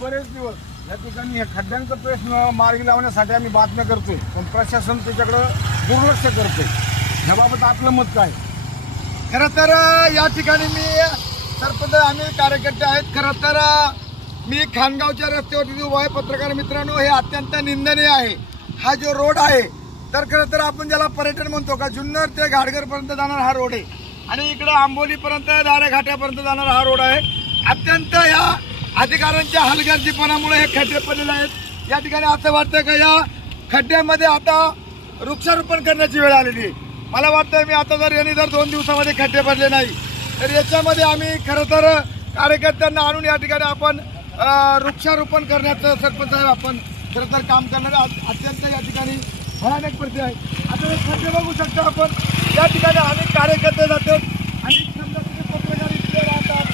बरेच दिवस या ठिकाणी खड्ड्यांचा प्रश्न मार्गी लावण्यासाठी आम्ही बातम्या करतोय, पण प्रशासन त्याच्याकडे दुर्लक्ष करतोय. याबाबत आपलं मत काय? खरं तर या ठिकाणी मी सरपंच आम्ही कार्यकर्ते आहेत. खरं तर मी खानगावच्या रस्त्यावरती उभा आहे. पत्रकार मित्रांनो, हे अत्यंत निंदनीय आहे. हा जो रोड आहे तर खरं तर आपण ज्याला पर्यटन म्हणतो का, जुन्नर ते घाटघरपर्यंत जाणारा हा रोड आहे आणि इकडे आंबोलीपर्यंत दारेघाट्यापर्यंत जाणारा हा रोड आहे. अत्यंत या अधिकाऱ्यांच्या हलगर्जीपणामुळे हे खड्डे पडलेले आहेत. या ठिकाणी असं वाटतं का या खड्ड्यामध्ये आता वृक्षारोपण करण्याची वेळ आलेली आहे. मला वाटतं मी आता यांनी जर 2 दिवसामध्ये खड्डे भरले नाही तर याच्यामध्ये आम्ही खरं तर कार्यकर्त्यांना आणून या ठिकाणी आपण वृक्षारोपण करण्याचं सरपंच साहेब आपण खरं तर काम करणारे अत्यंत या ठिकाणी भयानक परिस्थिती आहे. आता हे खड्डे बघू शकतो आपण. या ठिकाणी अनेक कार्यकर्ते जातात आणि पत्रकार इथे राहतात.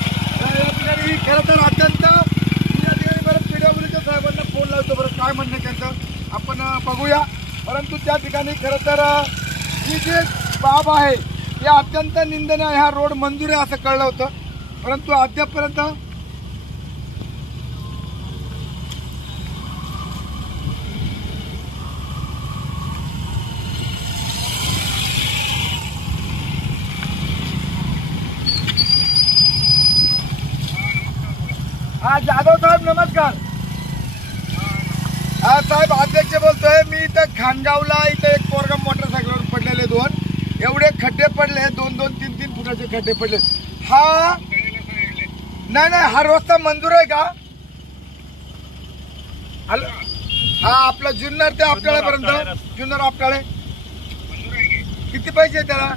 या ठिकाणी खरं तर अत्यंत या ठिकाणी बरं PWDच्या साहेबांना फोन लावतो, बरं काय म्हणणं त्यांचं आपण बघूया. परंतु त्या ठिकाणी खरं तर ही जी बाब आहे हे अत्यंत निंदनीय आहे. हा रोड मंजूर आहे असं कळलं होतं, परंतु अद्यापपर्यंत हा जाधव साहेब नमस्कार. हा साहेब अध्यक्ष बोलतोय मी. इथं खानगावला इथं एक पोरगा मोटरसायकलवर पडलेले 2 एवढे खड्डे पडले, 2-2, 3-3 फुटाचे खड्डे पडले. हा नाही हा रस्ता मंजूर आहे का? हा आपला जुन्नर ते आपटाळ्यापर्यंत, जुन्नर आपटाळे किती पैसे त्याला?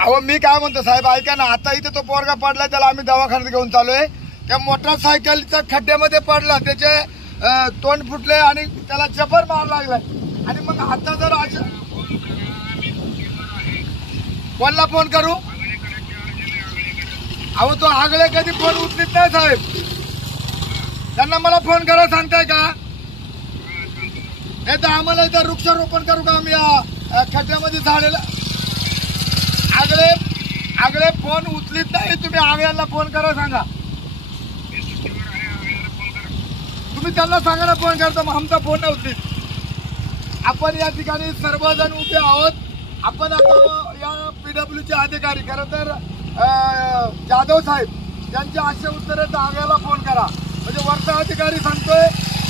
अहो मी काय म्हणतो साहेब ऐका ना, आता इथे तो पोरगा पडला त्याला आम्ही दवाखान्यात घेऊन चालूय. त्या मोटरसायकलच्या खड्ड्यामध्ये पडला, त्याचे तोंड फुटले आणि त्याला जबर मार लागलाय. आणि मग आता जर कोणाला फोन करू? अहो तो आगळे कधी फोन उचलीत नाही साहेब. त्यांना मला फोन करा सांगताय का? नाही तर आम्हाला इथं वृक्षारोपण करू का आम्ही या खड्ड्यामध्ये झालेला? आगळे फोन उचलीत नाही. तुम्ही आगळ्यांना फोन करा सांगा. तुम्ही त्यांना सांगा ना फोन करता, मग आमचा फोन नाही उचलीत. आपण या ठिकाणी सर्वजण उभे आहोत. आपण आता या PWDचे अधिकारी खरं तर जाधव साहेब त्यांच्या अशा उत्तर आगळ्याला फोन करा. म्हणजे वरचा अधिकारी सांगतोय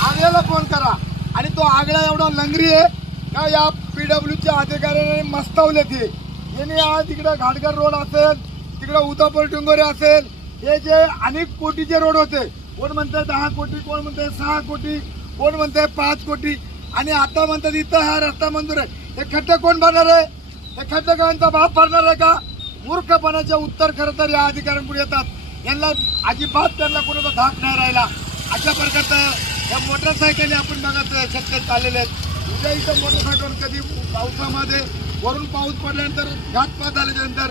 आगळ्याला फोन करा. आणि तो आगळा एवढा लंगरी आहे का या PWDच्या अधिकाऱ्याने मस्तावले ते. याने आज तिकडे घाटघर रोड असेल, तिकडे उदापूर डोंगरे असेल, हे जे अनेक कोटीचे रोड होते, कोण म्हणतंय 10 कोटी, कोण म्हणतंय 6 कोटी, कोण म्हणतंय 5 कोटी, आणि आता म्हणतात इथं हा रस्ता मंजूर आहे. हे खड्डे कोण भरणार आहे? हे खड्डेकरांचा बाप भरणार आहे का? मूर्खपणाचे उत्तर खरं तर या अधिकाऱ्यांपुढे येतात. यांना अजिबात त्यांना कोणाचा धाक नाही राहिला. अशा प्रकारचं या मोटरसायकली आपण बघत शक्य चाललेले आहेत. उद्या इथं मोटरसायकल कधी पावसामध्ये वरून पाऊस पडल्यानंतर घातपात झाल्यानंतर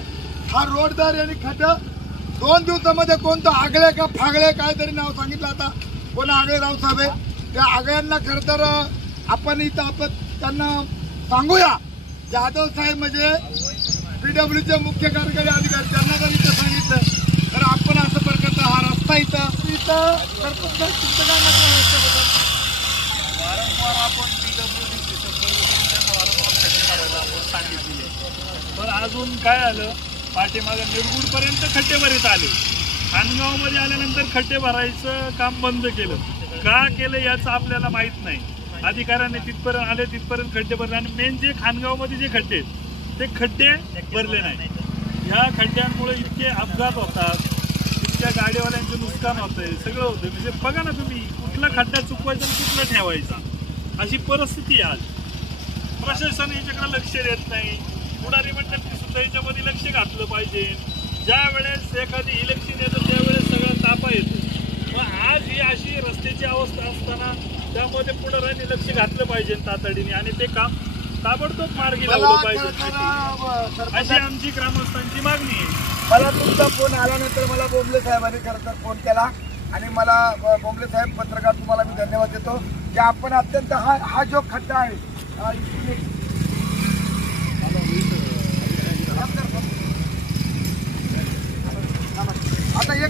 हा रोड दर यांनी खड्डं 2 दिवसामध्ये कोणतं आगळे का फागळे काहीतरी नाव सांगितलं. आता कोण आगळे रावसाहेब आहे त्या आगळ्यांना खरं तर आपण इथं त्यांना सांगूया. जाधव साहेब म्हणजे PWDचे मुख्य कार्यकारी अधिकारी, त्यांना जर इथं सांगितलं तर आपण असं प्रकारचा हा रस्ता इथं सरपंच तुमचं काय मत आहे रस्त्याबद्दल? वारंवार आपण सांगितले, पण अजून काय आलं, पाठीमागे निरगुडपर्यंत खड्डे भरीत आले. खानगावमध्ये आल्यानंतर खड्डे भरायचं काम बंद केलं. का केलं याचं आपल्याला माहीत नाही. अधिकाऱ्यांनी तिथपर्यंत आले, तिथपर्यंत खड्डे भरले आणि मेन जे खानगावमध्ये जे खड्डे ते खड्डे भरले नाही. ह्या खड्ड्यांमुळे इतके अपघात होतात, इतक्या गाडीवाल्यांचं नुकसान होतंय, सगळं होतं. म्हणजे बघा ना तुम्ही, कुठला खड्डा चुकवायचा आणि कुठला ठेवायचा अशी परिस्थिती आहे आज. प्रशासन याच्याकडे लक्ष देत नाही. पुढारी मंडळांनी सुद्धा याच्यामध्ये लक्ष घातलं पाहिजे. ज्या वेळेस एखादी इलेक्शन येतं त्यावेळेस सगळं तापा येतो. मग आज ही अशी रस्त्याची अवस्था असताना त्यामध्ये पुढाऱ्यांनी लक्ष घातलं पाहिजे तातडीने आणि ते काम ताबडतोब मार्गी लावलं पाहिजे, अशी आमची ग्रामस्थांची मागणी आहे. मला तुमचा फोन आल्यानंतर मला बोंबले साहेबांनी खरं तर फोन केला आणि मला बोंबले साहेब पत्रकार तुम्हाला मी धन्यवाद देतो की आपण अत्यंत हा जो खड्डा आहे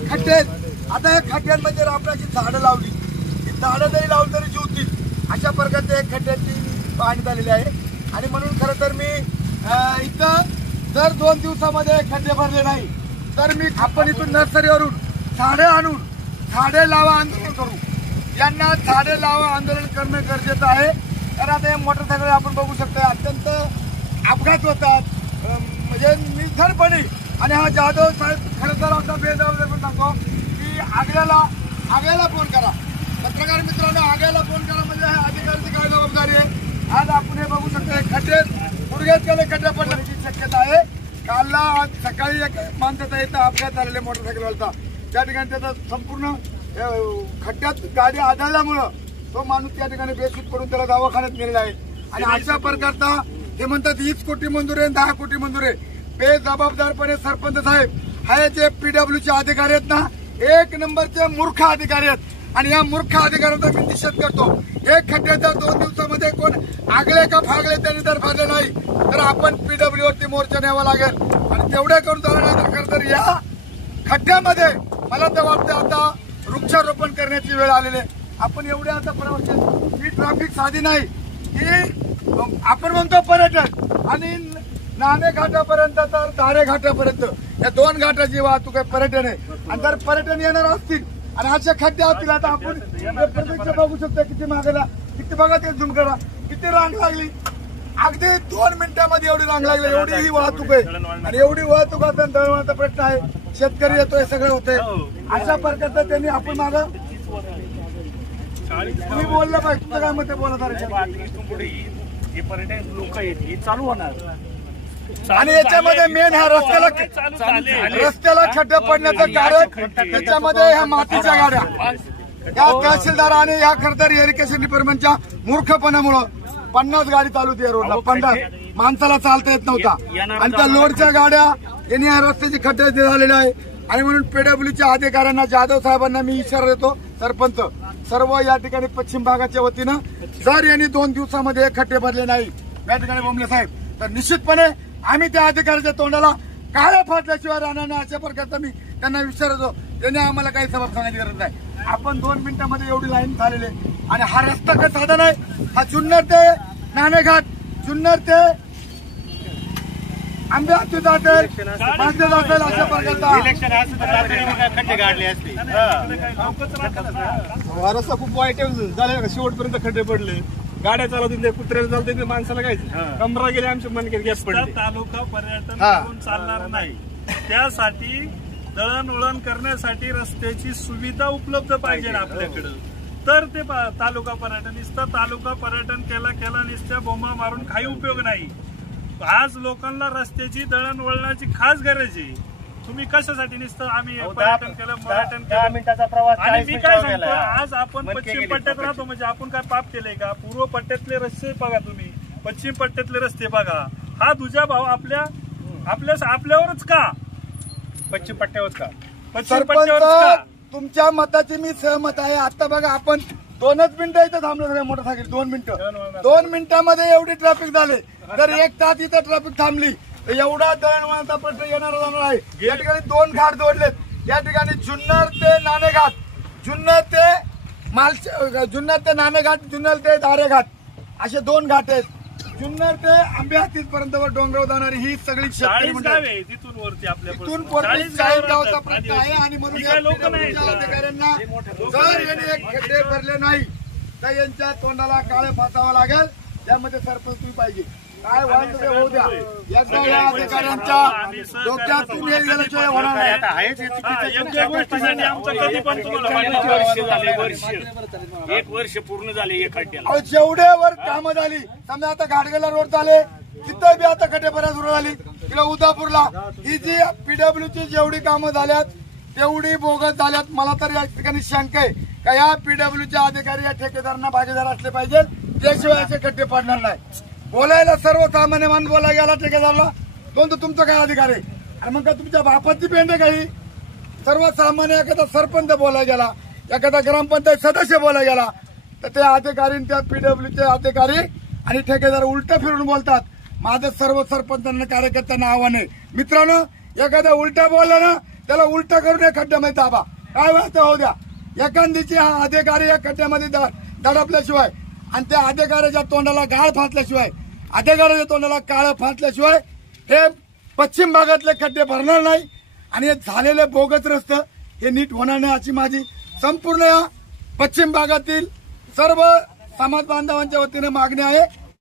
खड्डे आहेत. आता या खड्ड्यांमध्ये रामराची झाडं लावली, ही झाडं जरी लावली तरी जीवतील अशा प्रकारच्या खड्ड्यांची पाहणी झालेली आहे. आणि म्हणून खरं तर मी इथं जर 2 दिवसामध्ये खड्डे भरले नाही तर मी आपण इथून नर्सरीवरून झाडे आणून झाडे लावा आंदोलन करू. यांना झाडे लावा आंदोलन करणं गरजेचं आहे. कारण आता हे मोटरसायकल आपण बघू शकतो अत्यंत अपघात होतात म्हणजे निधनपणे. आणि हा जाधव साहेब खरं तर आपला बेजबाबदार पण सांगतो की आग्याला फोन करा. पत्रकार मित्रांनो, आग्याला फोन करा म्हणजे अधिकाऱ्याची काय जबाबदारी आहे. आज आपण हे बघू शकतो खड्डे गुडघ्यात गेले खड्डे पडण्याची शक्यता आहे. कालला आज सकाळी एक माणसाचा इथं अपघात झालेला मोटरसायकलवरचा. त्या ठिकाणी त्याचा संपूर्ण खड्ड्यात गाडी आढळल्यामुळं तो माणूस त्या ठिकाणी बेशुद्ध करून त्याला दवाखान्यात नेलेला आहे. आणि अशा प्रकारचा ते म्हणतात 20 कोटी मंजूर आहे, 10 कोटी मंजूर आहे. बेजबाबदारपणे सरपंच साहेब हे जे PWचे अधिकारी आहेत ना, 1 नंबरचे मूर्ख अधिकारी आहेत. आणि या मूर्ख अधिकाऱ्यांचा मी निषेध करतो. एक खड्ड्याच्या 2 दिवसामध्ये कोण आगले का फागले त्यांनी जर भरले नाही तर आपण PW वरती मोर्चा न्यावा लागेल. आणि तेवढे करून झालं खरं तर या खड्ड्यामध्ये मला तर वाटतं आता वृक्षारोपण करण्याची वेळ आलेली आहे. आपण एवढे आता प्रवास ही ट्रॅफिक साधी नाही की आपण म्हणतो पर्यटन आणि नाणे घाटापर्यंत तर धारे घाटापर्यंत या 2 घाटाची वाहतूक आहे, पर्यटन आहे. आणि जर पर्यटन येणार असतील आणि अशा खड्डे असतील आता आपण प्रत्यक्ष बघू शकतो किती मागायला किती बघा ते झूम करा किती रांग लागली. अगदी 2 मिनिटांमध्ये एवढी रांग लागली. एवढी ही वाहतूक आहे आणि एवढी वाहतूक असताना दळणवळणाचा प्रश्न आहे. शेतकरी येतोय, सगळं होतंय. अशा प्रकारचं त्यांनी आपण मागं तुम्ही बोललं पाहिजे. तुझं काय मत बोला पर्यटन लोक येते चालू होणार. आणि याच्यामध्ये मेन हा रस्त्याला खड्डे पडण्याचं कारण त्याच्यामध्ये ह्या मातीच्या गाड्या या तहसीलदार आणि ह्या खरं तर इरिगेशन डिपार्टमेंटच्या मूर्खपणामुळं 50 गाडी चालू होती या रोडला. 50 माणसाला चालता येत नव्हता. आणि त्या लोडच्या गाड्या यांनी या रस्त्याचे खड्डे झालेले आहे. आणि म्हणून PWच्या अधिकाऱ्यांना जाधव साहेबांना मी इशारा देतो, सरपंच सर्व या ठिकाणी पश्चिम भागाच्या वतीनं जर यांनी 2 दिवसामध्ये हे खड्डे भरले नाही या ठिकाणी बोंबले साहेब तर निश्चितपणे आम्ही त्या अधिकाऱ्याच्या तोंडाला काळ्या फाटल्याशिवाय राहणार नाही. अशा प्रकारचा मी त्यांना विचारतो. त्यांनी आम्हाला काही सबब सांगायची गरज नाही. आपण 2 मिनिटांमध्ये एवढी लाईन झालेली आणि हा रस्ता काही साधा नाही. हा जुन्नर ते नाणेघाट, जुन्नर ते आंब्याची जातेल बांधले जातेल अशा प्रकारचा खड्डे गाडले असते. रस्ता खूप वाईट झाले का शेवटपर्यंत खड्डे पडले. गाड्या चालवतील कुत्र्याला चालते माणसाला काय कमरा गेले आमच्या मनके गॅस पडले. तालुका पर्यटन करून चालणार नाही. त्यासाठी दळणवळण करण्यासाठी रस्त्याची सुविधा उपलब्ध पाहिजे आपल्याकडं तर ते तालुका पर्यटन नुसतं तालुका पर्यटन केला नुसत्या बोंबा मारून काही उपयोग नाही. आज लोकांना रस्त्याची दळणवळणाची खास गरज आहे. तुम्ही कशासाठी नुसतं आम्ही पर्यटन केलं 10 मिनिटाचा प्रवास आणि मी काय सांगतो आज आपण पश्चिम पट्ट्यात राहतो म्हणजे आपण काय पाप केलंय का. पूर्व पट्ट्यातले रस्ते बघा, तुम्ही पश्चिम पट्ट्यातले रस्ते बघा. हा दुजाभाव आपल्यावरच का पश्चिम पट्ट्यावर का पश्चिम पट्ट्यावर का. तुमच्या मताची मी सहमत आहे. आता बघा आपण 2च मिनिटं इथं थांबलो सगळ्या मोटरसायकल 2 मिनिटं 2 मिनिटांमध्ये एवढी ट्रॅफिक झाले. जर 1 तास इथं ट्रॅफिक थांबली तर एवढा दळणवळणाचा प्रश्न येणार जाणार आहे. या ठिकाणी 2 घाट जोडलेत. या ठिकाणी जुन्नर ते नाणेघाट, जुन्नर ते नाणेघाट, जुन्नर ते धारेघाट असे 2 घाट आहेत. जुन्नर ते आंबेहाती पर्यंत डोंगरावर जाणारी ही सगळी शेतकरी मंडळी तिथून वरती आपल्या इथून 40 गावचा प्रश्न आहे. आणि म्हणून अधिकाऱ्यांना जर यांनी एक खड्डे भरले नाही तर यांच्या तोंडाला काळे फासावं लागेल. त्यामध्ये सरपंच तुम्ही पाहिजे. काय व्हायचं ते होऊ द्या. एकदा या अधिकाऱ्यांच्या डोक्यातून हे गेल्याशिवाय होणार नाही. एक वर्ष पूर्ण झाले एक खड्ड्याला. जेवढे वर कामं झाली समजा आता घाटगेला रोड झाले तिथं बी आता खड्डे भरायला सुरू झाली. तिला उदापूरला ही जी PWची जेवढी कामं झाल्यात तेवढी बोगस झाल्यात. मला तर या ठिकाणी शंका आहे का या PWच्या अधिकारी या ठेकेदारांना भागीदार असले पाहिजे. त्याशिवाय असे खड्डे पडणार नाही. बोलायला सर्वसामान्य माणूस बोलायला गेला ठेकेदारला दोन तर तुमचा काय अधिकार आहे. आणि मग तुमच्या बापाची पेंड काही सर्वसामान्य एखादा सरपंच बोलायला गेला, एखादा ग्रामपंचायत सदस्य बोलायला गेला तर ते अधिकारी त्या PWचे अधिकारी आणि ठेकेदार उलट फिरून बोलतात. माझं सर्व सरपंचांना कार्यकर्त्यांना आव्हान आहे मित्रांनो, एखादा उलटा बोलला ना त्याला उलट करून या खड्ड्यामध्ये दाबा, काय वाजता होऊ द्या. एखादीची हा अधिकारी या खड्ड्यामध्ये दडपल्याशिवाय आणि त्या अधिकाऱ्याच्या तोंडाला गाळ फासल्याशिवाय, अधिकाऱ्याच्या तोंडाला काळं फासल्याशिवाय हे पश्चिम भागातले खड्डे भरणार नाही आणि हे झालेले बोगस रस्ते हे नीट होणार नाही अशी माझी संपूर्ण या पश्चिम भागातील सर्व समाज बांधवांच्या वतीने मागणी आहे.